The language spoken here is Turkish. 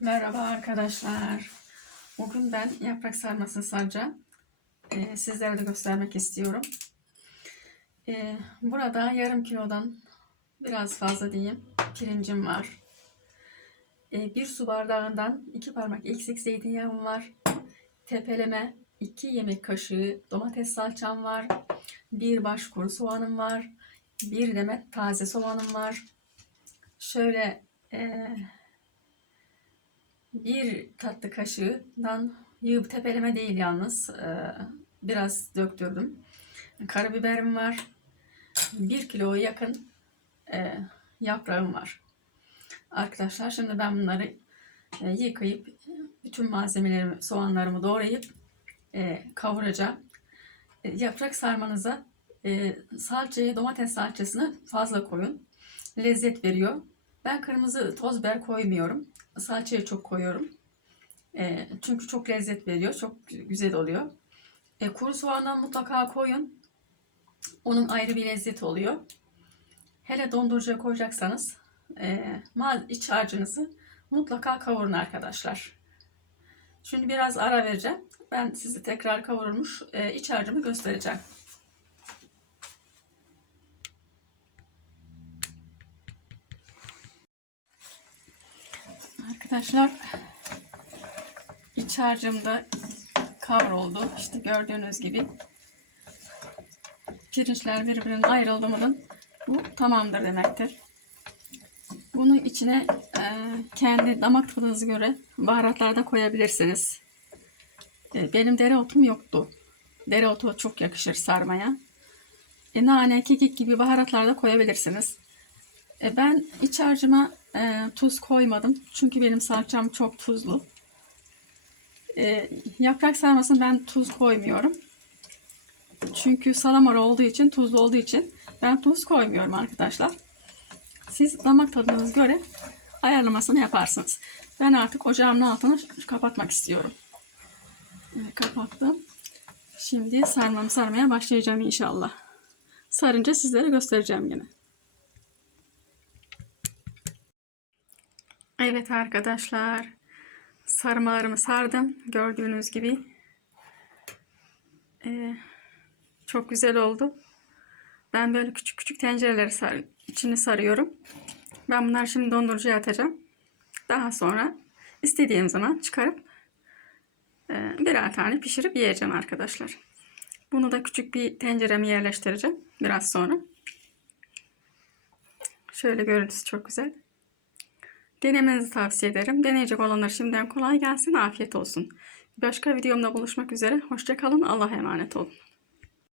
Merhaba arkadaşlar. Bugün ben yaprak sarması saracağım. Ee, sizlere de göstermek istiyorum. Ee, burada yarım kilodan biraz fazla diyeyim pirincim var. Ee, bir su bardağından iki parmak eksik zeytinyağım var. Tepeleme iki yemek kaşığı domates salçam var. Bir baş kuru soğanım var. Bir demet taze soğanım var. Şöyle eee bir tatlı kaşığından yığıp tepeleme değil yalnız. Ee, biraz döktürdüm. Karabiberim var. Bir kiloya yakın e, yaprağım var. Arkadaşlar şimdi ben bunları e, yıkayıp bütün malzemelerimi, soğanlarımı doğrayıp e, kavuracağım. Yaprak sarmanıza salçayı, domates salçasını fazla koyun. Lezzet veriyor. Ben kırmızı toz biber koymuyorum. Salçayı çok koyuyorum. E, çünkü çok lezzet veriyor. Çok güzel oluyor. E, kuru soğandan mutlaka koyun. Onun ayrı bir lezzeti oluyor. Hele dondurucuya koyacaksanız e, iç harcınızı mutlaka kavurun arkadaşlar. Şimdi biraz ara vereceğim. Ben sizi tekrar kavurulmuş e, iç harcımı göstereceğim. Arkadaşlar iç harcım da kavruldu. İşte gördüğünüz gibi pirinçler birbirinden ayrılmadan bu tamamdır demektir. Bunun içine e, kendi damak tadınıza göre baharatlar da koyabilirsiniz. E, benim dereotum yoktu. Dereotu çok yakışır sarmaya. E, nane, kekik gibi baharatlar da koyabilirsiniz. E, ben iç harcıma e, tuz koymadım. Çünkü benim salçam çok tuzlu. E, yaprak sarmasını ben tuz koymuyorum. Çünkü salamura olduğu için, tuzlu olduğu için ben tuz koymuyorum arkadaşlar. Siz damak tadınıza göre ayarlamasını yaparsınız. Ben artık ocağımın altını kapatmak istiyorum. Evet, kapattım. Şimdi sarmamı sarmaya başlayacağım inşallah. Sarınca sizlere göstereceğim yine. Evet arkadaşlar. Sarmalarımı sardım. Gördüğünüz gibi. Ee, çok güzel oldu. Ben böyle küçük küçük tencereleri sar içini sarıyorum. Ben bunları şimdi dondurucuya atacağım. Daha sonra istediğim zaman çıkarıp e, birer tane pişirip yiyeceğim arkadaşlar. Bunu da küçük bir tencereme yerleştireceğim biraz sonra. Şöyle görüntüsü çok güzel. Denemenizi tavsiye ederim. Deneyecek olanlar şimdiden kolay gelsin. Afiyet olsun. Başka videomda buluşmak üzere. Hoşçakalın. Allah'a emanet olun.